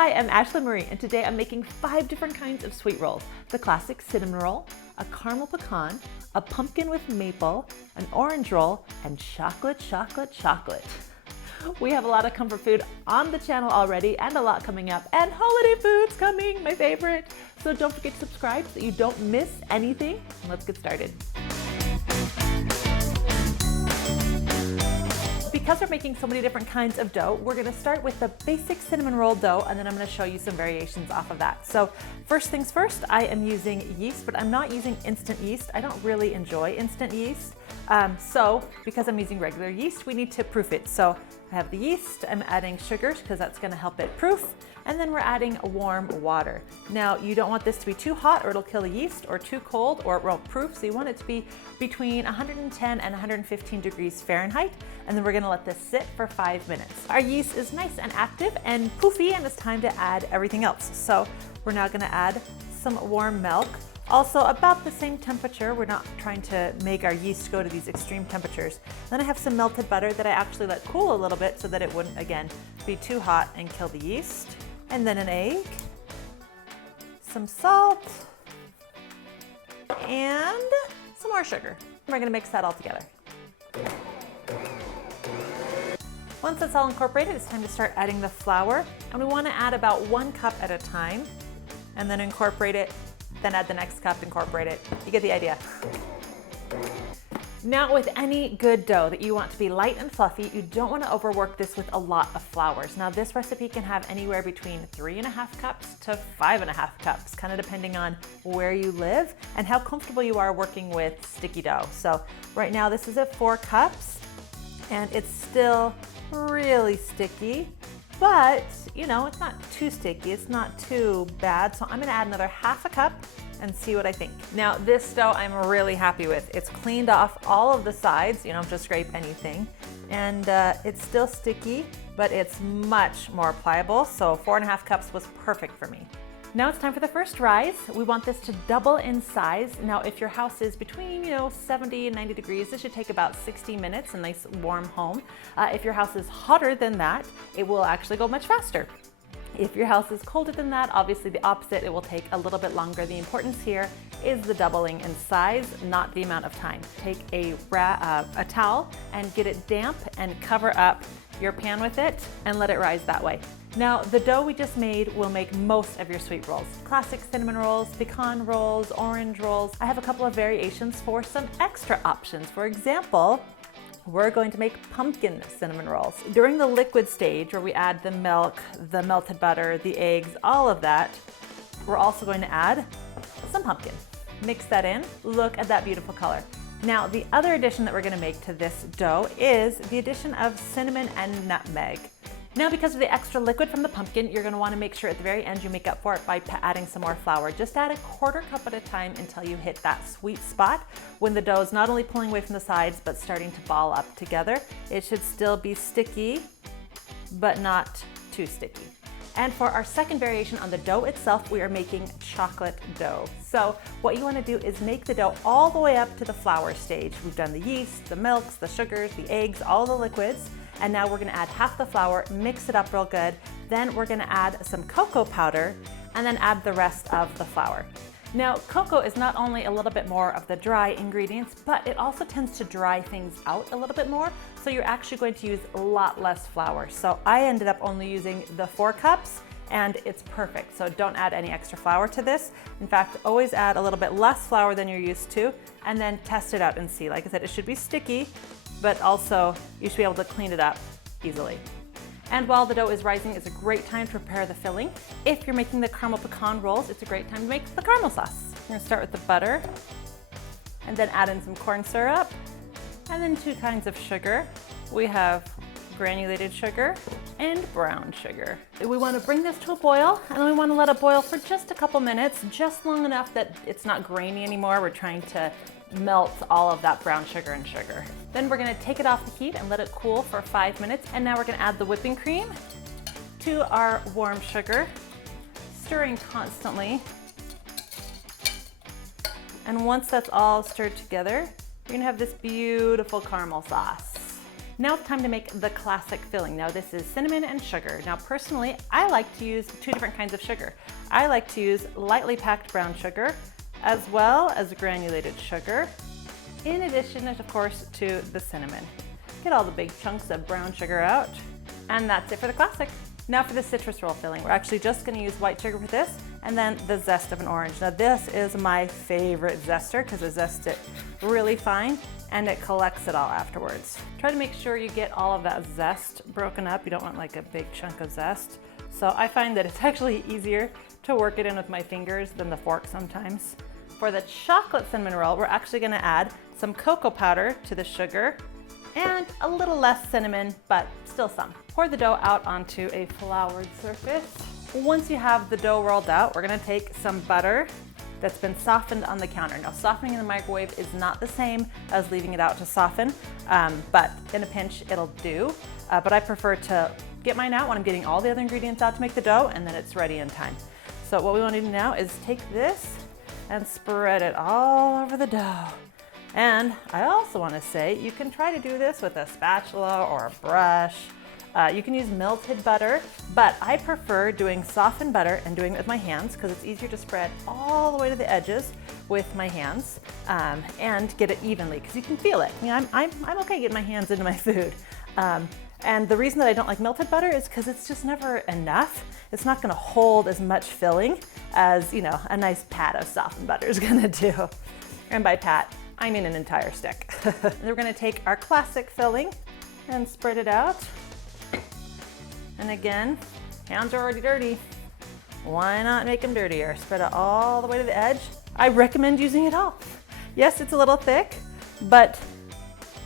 Hi, I'm Ashlee Marie, and today I'm making 5 different kinds of sweet rolls. The classic cinnamon roll, a caramel pecan, a pumpkin with maple, an orange roll, and chocolate. We have a lot of comfort food on the channel already and a lot coming up, and holiday food's coming, my favorite. So don't forget to subscribe so you don't miss anything. Let's get started. Because we're making so many different kinds of dough, we're gonna start with the basic cinnamon roll dough, and then I'm gonna show you some variations off of that. So first things first, I am using yeast, but I'm not using instant yeast. I don't really enjoy instant yeast. So because I'm using regular yeast, we need to proof it. So I have the yeast, I'm adding sugars because that's gonna help it proof, and then we're adding warm water. Now, you don't want this to be too hot or it'll kill the yeast, or too cold or it won't proof, so you want it to be between 110 and 115 degrees Fahrenheit, and then we're gonna let this sit for 5 minutes. Our yeast is nice and active and poofy, and it's time to add everything else. So we're now gonna add some warm milk. Also about the same temperature. We're not trying to make our yeast go to these extreme temperatures. Then I have some melted butter that I actually let cool a little bit so that it wouldn't, again, be too hot and kill the yeast. And then an egg, some salt, and some more sugar. We're gonna mix that all together. Once it's all incorporated, it's time to start adding the flour. And we wanna add about 1 cup at a time, and then incorporate it, then add the next cup, incorporate it. You get the idea. Now, with any good dough that you want to be light and fluffy, you don't want to overwork this with a lot of flours. Now, this recipe can have anywhere between 3.5 cups to 5.5 cups, kind of depending on where you live and how comfortable you are working with sticky dough. So right now this is at 4 cups, and it's still really sticky, but you know, it's not too sticky, it's not too bad. So I'm gonna add another 1/2 cup and see what I think. Now, this dough I'm really happy with. It's cleaned off all of the sides, you don't have to scrape anything. And it's still sticky, but it's much more pliable. So 4.5 cups was perfect for me. Now it's time for the first rise. We want this to double in size. Now, if your house is between 70 and 90 degrees, this should take about 60 minutes, a nice warm home. If your house is hotter than that, it will actually go much faster. If your house is colder than that, obviously the opposite, it will take a little bit longer. The importance here is the doubling in size, not the amount of time. Take a towel and get it damp and cover up your pan with it and let it rise that way. Now, the dough we just made will make most of your sweet rolls. Classic cinnamon rolls, pecan rolls, orange rolls. I have a couple of variations for some extra options. For example, we're going to make pumpkin cinnamon rolls. During the liquid stage, where we add the milk, the melted butter, the eggs, all of that, we're also going to add some pumpkin. Mix that in. Look at that beautiful color. Now, the other addition that we're gonna make to this dough is the addition of cinnamon and nutmeg. Now, because of the extra liquid from the pumpkin, you're gonna wanna make sure at the very end you make up for it by adding some more flour. Just add 1/4 cup at a time until you hit that sweet spot when the dough is not only pulling away from the sides, but starting to ball up together. It should still be sticky, but not too sticky. And for our second variation on the dough itself, we are making chocolate dough. So what you wanna do is make the dough all the way up to the flour stage. We've done the yeast, the milks, the sugars, the eggs, all the liquids. And now we're gonna add half the flour, mix it up real good. Then we're gonna add some cocoa powder and then add the rest of the flour. Now, cocoa is not only a little bit more of the dry ingredients, but it also tends to dry things out a little bit more. So you're actually going to use a lot less flour. So I ended up only using the 4 cups and it's perfect. So don't add any extra flour to this. In fact, always add a little bit less flour than you're used to and then test it out and see. Like I said, it should be sticky, but also you should be able to clean it up easily. And while the dough is rising, it's a great time to prepare the filling. If you're making the caramel pecan rolls, it's a great time to make the caramel sauce. We're gonna start with the butter and then add in some corn syrup and then 2 kinds of sugar. We have granulated sugar and brown sugar. We wanna bring this to a boil, and we wanna let it boil for just a couple minutes, just long enough that it's not grainy anymore. We're trying to melt all of that brown sugar and sugar. Then we're gonna take it off the heat and let it cool for 5 minutes. And now we're gonna add the whipping cream to our warm sugar, stirring constantly. And once that's all stirred together, you're gonna have this beautiful caramel sauce. Now it's time to make the classic filling. Now this is cinnamon and sugar. Now personally, I like to use two different kinds of sugar. I like to use lightly packed brown sugar as well as granulated sugar, in addition, of course, to the cinnamon. Get all the big chunks of brown sugar out, and that's it for the classic. Now for the citrus roll filling, we're actually just gonna use white sugar for this, and then the zest of an orange. Now this is my favorite zester because it zests it really fine and it collects it all afterwards. Try to make sure you get all of that zest broken up. You don't want like a big chunk of zest. So I find that it's actually easier to work it in with my fingers than the fork sometimes. For the chocolate cinnamon roll, we're actually gonna add some cocoa powder to the sugar and a little less cinnamon, but still some. Pour the dough out onto a floured surface. Once you have the dough rolled out, we're gonna take some butter that's been softened on the counter. Now, softening in the microwave is not the same as leaving it out to soften, but in a pinch, it'll do. But I prefer to get mine out when I'm getting all the other ingredients out to make the dough, and then it's ready in time. So what we wanna do now is take this and spread it all over the dough. And I also wanna say, you can try to do this with a spatula or a brush. You can use melted butter, but I prefer doing softened butter and doing it with my hands because it's easier to spread all the way to the edges with my hands and get it evenly because you can feel it. I mean, I'm okay getting my hands into my food. And the reason that I don't like melted butter is because it's just never enough. It's not gonna hold as much filling as, you know, a nice pat of softened butter is gonna do. And by pat, I mean an entire stick. We're gonna take our classic filling and spread it out. And again, hands are already dirty. Why not make them dirtier? Spread it all the way to the edge. I recommend using it all. Yes, it's a little thick, but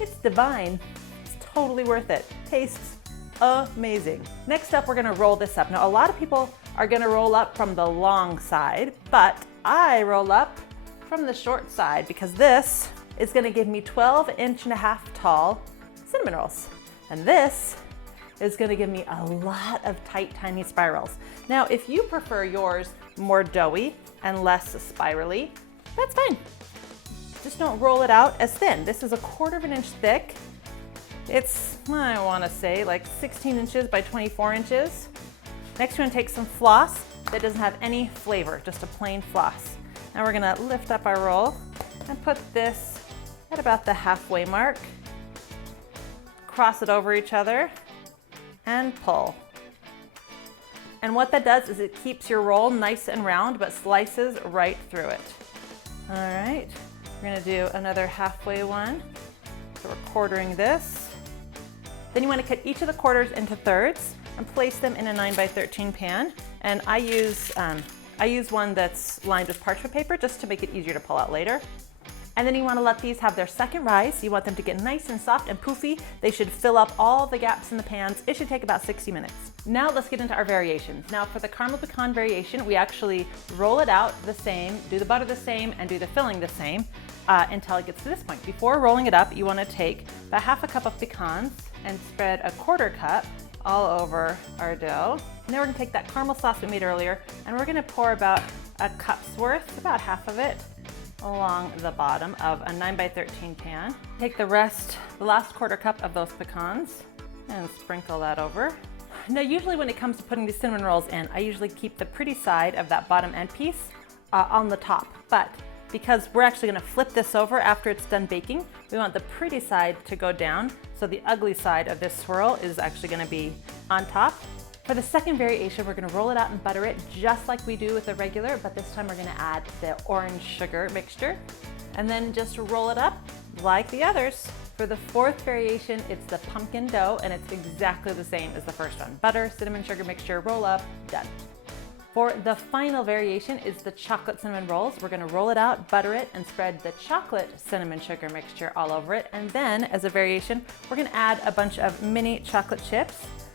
it's divine. It's totally worth it. Tastes amazing. Next up, we're gonna roll this up. Now, a lot of people are gonna roll up from the long side, but I roll up from the short side because this is gonna give me 12.5 inch tall cinnamon rolls. And this is gonna give me a lot of tight, tiny spirals. Now, if you prefer yours more doughy and less spirally, that's fine. Just don't roll it out as thin. This is 1/4 inch thick. It's, I wanna say, like 16 inches by 24 inches. Next, we're gonna take some floss that doesn't have any flavor, just a plain floss. Now we're gonna lift up our roll and put this at about the halfway mark. Cross it over each other and pull. And what that does is it keeps your roll nice and round, but slices right through it. All right, we're gonna do another halfway one. So we're quartering this. Then you wanna cut each of the quarters into thirds and place them in a 9x13 pan. And I use one that's lined with parchment paper just to make it easier to pull out later. And then you want to let these have their second rise. You want them to get nice and soft and poofy. They should fill up all the gaps in the pans. It should take about 60 minutes. Now let's get into our variations. Now for the caramel pecan variation, we actually roll it out the same, do the butter the same, and do the filling the same until it gets to this point. Before rolling it up, you want to take about 1/2 cup of pecans and spread 1/4 cup all over our dough. And then we're gonna take that caramel sauce we made earlier, and we're gonna pour about a cup's worth, about half of it, along the bottom of a 9x13 pan. Take the last 1/4 cup of those pecans and sprinkle that over. Now, usually when it comes to putting these cinnamon rolls in, I usually keep the pretty side of that bottom end piece on the top. But because we're actually gonna flip this over after it's done baking, we want the pretty side to go down, so the ugly side of this swirl is actually gonna be on top. For the second variation, we're gonna roll it out and butter it just like we do with the regular, but this time we're gonna add the orange sugar mixture and then just roll it up like the others. For the fourth variation, it's the pumpkin dough, and it's exactly the same as the first one. Butter, cinnamon sugar mixture, roll up, done. For the final variation is the chocolate cinnamon rolls. We're gonna roll it out, butter it, and spread the chocolate cinnamon sugar mixture all over it. And then, as a variation, we're gonna add a bunch of mini chocolate chips.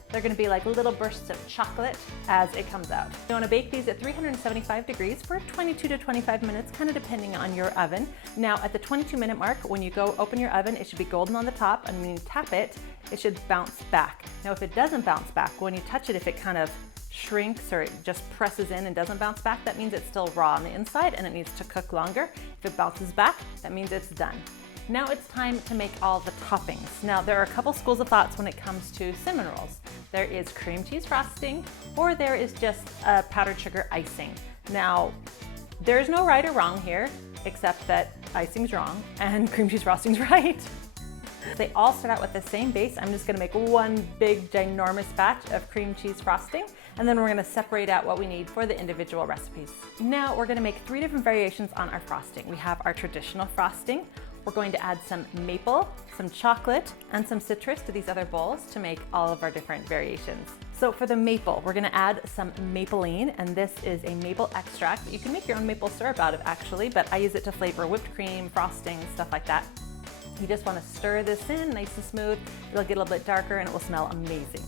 They're gonna be like little bursts of chocolate as it comes out. You wanna bake these at 375 degrees for 22 to 25 minutes, kind of depending on your oven. Now, at the 22-minute mark, when you go open your oven, it should be golden on the top, and when you tap it, it should bounce back. Now, if it doesn't bounce back, when you touch it, if it kind of shrinks or it just presses in and doesn't bounce back, that means it's still raw on the inside and it needs to cook longer. If it bounces back, that means it's done. Now it's time to make all the toppings. Now there are a couple schools of thoughts when it comes to cinnamon rolls. There is cream cheese frosting, or there is just powdered sugar icing. Now, there's no right or wrong here, except that icing's wrong and cream cheese frosting's right. They all start out with the same base. I'm just gonna make one big ginormous batch of cream cheese frosting, and then we're gonna separate out what we need for the individual recipes. Now we're gonna make 3 different variations on our frosting. We have our traditional frosting. We're going to add some maple, some chocolate, and some citrus to these other bowls to make all of our different variations. So for the maple, we're gonna add some mapleine, and this is a maple extract that you can make your own maple syrup out of actually, but I use it to flavor whipped cream, frosting, stuff like that. You just wanna stir this in nice and smooth. It'll get a little bit darker and it will smell amazing.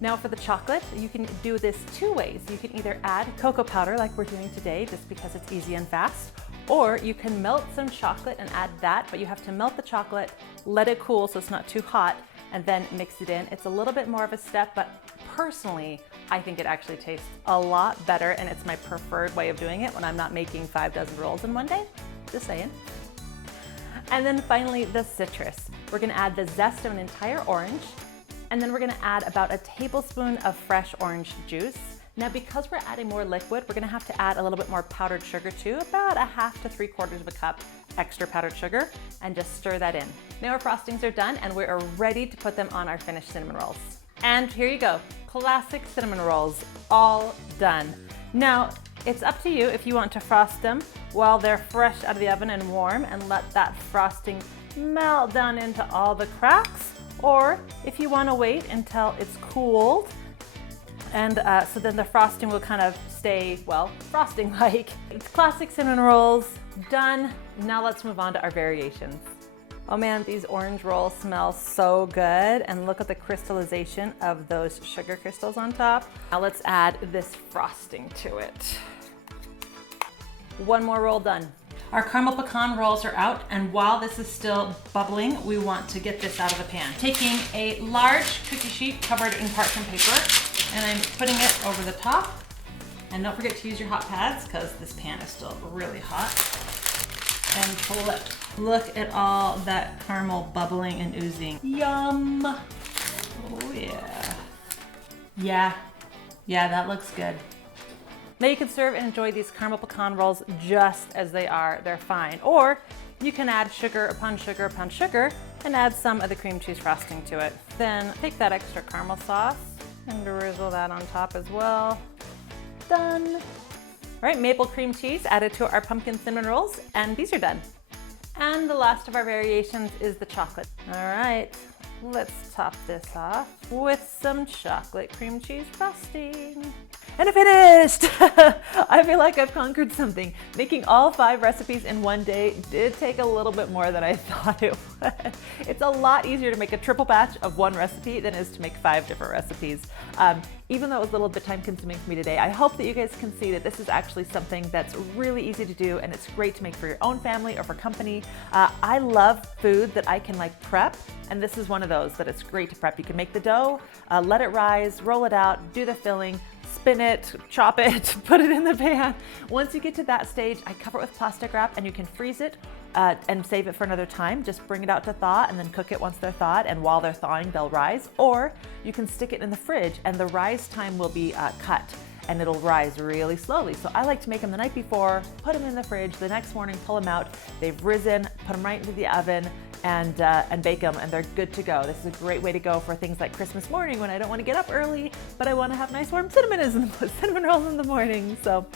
Now for the chocolate, you can do this 2 ways. You can either add cocoa powder like we're doing today, just because it's easy and fast, or you can melt some chocolate and add that, but you have to melt the chocolate, let it cool so it's not too hot, and then mix it in. It's a little bit more of a step, but personally, I think it actually tastes a lot better, and it's my preferred way of doing it when I'm not making 5 dozen rolls in one day, just saying. And then finally, the citrus. We're gonna add the zest of an entire orange, and then we're gonna add about a tablespoon of fresh orange juice. Now, because we're adding more liquid, we're gonna have to add a little bit more powdered sugar too, about a half to 3/4 of a cup extra powdered sugar, and just stir that in. Now our frostings are done, and we are ready to put them on our finished cinnamon rolls. And here you go, classic cinnamon rolls, all done. Now, it's up to you if you want to frost them while they're fresh out of the oven and warm and let that frosting melt down into all the cracks, or if you want to wait until it's cooled, and so then the frosting will kind of stay, well, frosting-like. It's classic cinnamon rolls, done. Now let's move on to our variations. Oh man, these orange rolls smell so good, and look at the crystallization of those sugar crystals on top. Now let's add this frosting to it. One more roll done. Our caramel pecan rolls are out, and while this is still bubbling, we want to get this out of the pan. Taking a large cookie sheet covered in parchment paper, and I'm putting it over the top. And don't forget to use your hot pads, because this pan is still really hot. And flip. Look at all that caramel bubbling and oozing. Yum! Oh yeah. Yeah, that looks good. Now you can serve and enjoy these caramel pecan rolls just as they are. They're fine. Or you can add sugar upon sugar upon sugar and add some of the cream cheese frosting to it. Then take that extra caramel sauce and drizzle that on top as well. Done. All right, maple cream cheese added to our pumpkin cinnamon rolls, and these are done. And the last of our variations is the chocolate. All right, let's top this off with some chocolate cream cheese frosting. And I finished! I feel like I've conquered something. Making all 5 recipes in one day did take a little bit more than I thought it would. It's a lot easier to make a triple batch of one recipe than it is to make 5 different recipes. Even though it was a little bit time consuming for me today, I hope that you guys can see that this is actually something that's really easy to do, and it's great to make for your own family or for company. I love food that I can like prep, and this is one of those that it's great to prep. You can make the dough, let it rise, roll it out, do the filling, spin it, chop it, put it in the pan. Once you get to that stage, I cover it with plastic wrap, and you can freeze it and save it for another time. Just bring it out to thaw and then cook it once they're thawed, and while they're thawing, they'll rise. Or you can stick it in the fridge, and the rise time will be cut, and it'll rise really slowly. So I like to make them the night before, put them in the fridge, the next morning pull them out, they've risen, put them right into the oven, and bake them, and they're good to go. This is a great way to go for things like Christmas morning when I don't want to get up early, but I want to have nice warm cinnamon rolls in the morning. So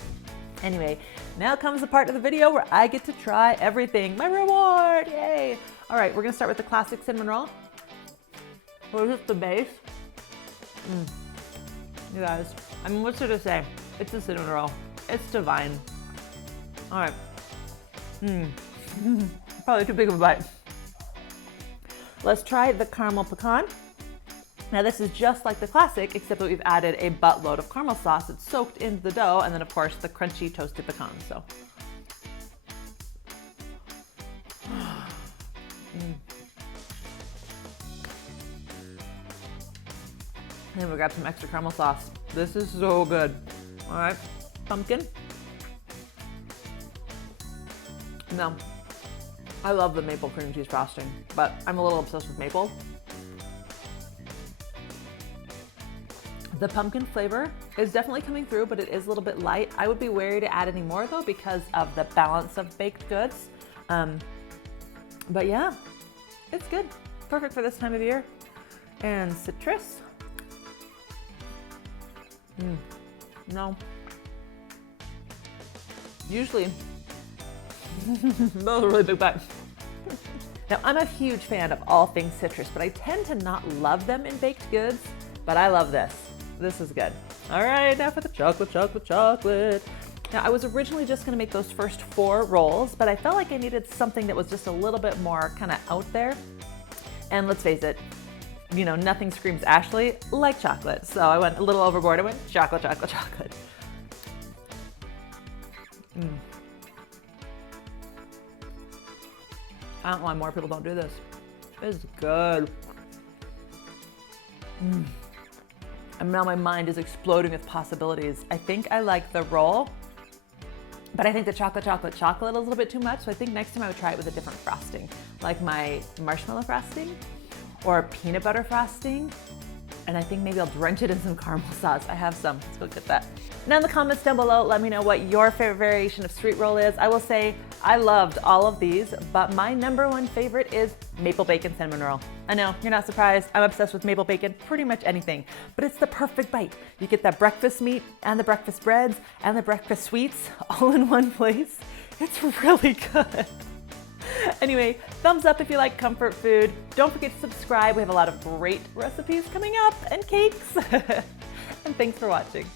anyway, now comes the part of the video where I get to try everything. My reward, yay! All right, we're gonna start with the classic cinnamon roll. What is it, the base? You guys, I mean, what's there to say? It's a cinnamon roll. It's divine. All right. Probably too big of a bite. Let's try the caramel pecan. Now this is just like the classic, except that we've added a buttload of caramel sauce. It's soaked into the dough, and then of course the crunchy toasted pecan. So, and we grab some extra caramel sauce. This is so good. All right, pumpkin. Now, I love the maple cream cheese frosting, but I'm a little obsessed with maple. The pumpkin flavor is definitely coming through, but it is a little bit light. I would be wary to add any more though because of the balance of baked goods. But yeah, it's good. Perfect for this time of year. And citrus. No. Usually, that was a really big bite. Now, I'm a huge fan of all things citrus, but I tend to not love them in baked goods, but I love this. This is good. All right, now for the chocolate. Now, I was originally just gonna make those first 4 rolls, but I felt like I needed something that was just a little bit more kind of out there. And let's face it, you know, nothing screams Ashlee like chocolate. So I went a little overboard. I went chocolate. I don't know why more people don't do this. It's good. And now my mind is exploding with possibilities. I think I like the roll, but I think the chocolate is a little bit too much. So I think next time I would try it with a different frosting, like my marshmallow frosting or peanut butter frosting. And I think maybe I'll drench it in some caramel sauce. I have some, let's go get that. Now in the comments down below, let me know what your favorite variation of sweet roll is. I will say I loved all of these, but my #1 favorite is maple bacon cinnamon roll. I know, you're not surprised. I'm obsessed with maple bacon, pretty much anything, but it's the perfect bite. You get that breakfast meat and the breakfast breads and the breakfast sweets all in one place. It's really good. Anyway, thumbs up if you like comfort food. Don't forget to subscribe. We have a lot of great recipes coming up and cakes. And thanks for watching.